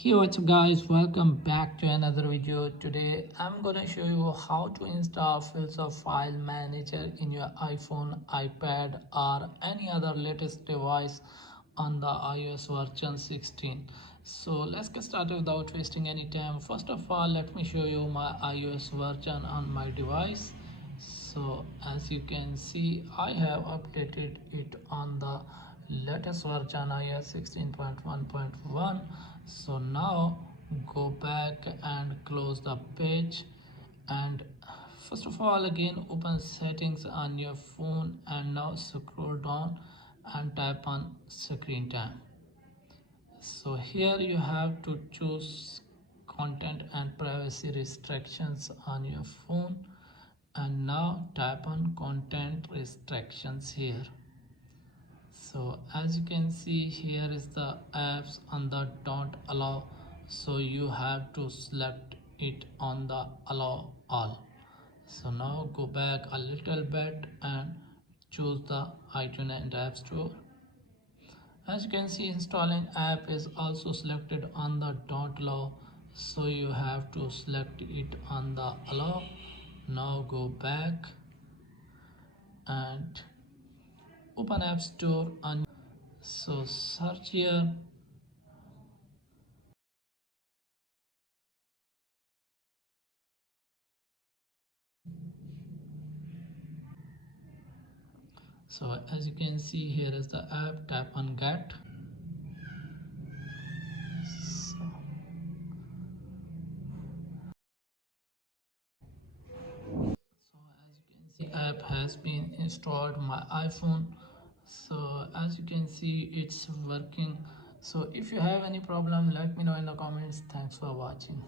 Hey, what's up guys, welcome back to another video. Today I'm gonna show you how to install Filza file manager in your iPhone, iPad or any other latest device on the iOS version 16. So let's get started without wasting any time. First of all, let me show you my iOS version on my device. So as you can see, I have updated it on the latest version iOS 16.1.1. So now go back and close the page, and first of all again open settings on your phone, and now scroll down and tap on screen time. So here you have to choose content and privacy restrictions on your phone, and now tap on content restrictions here. So as you can see, here is the apps on the don't allow, so you have to select it on the allow all. So now go back a little bit and choose the iTunes and App Store. As you can see, installing app is also selected on the don't allow, so you have to select it on the allow. Now go back and open App Store on, so search here. So as you can see, here is the app, tap on get. So, as you can see, app has been installed on my iPhone. So as you can see, it's working. So if you have any problem, let me know in the comments. Thanks for watching.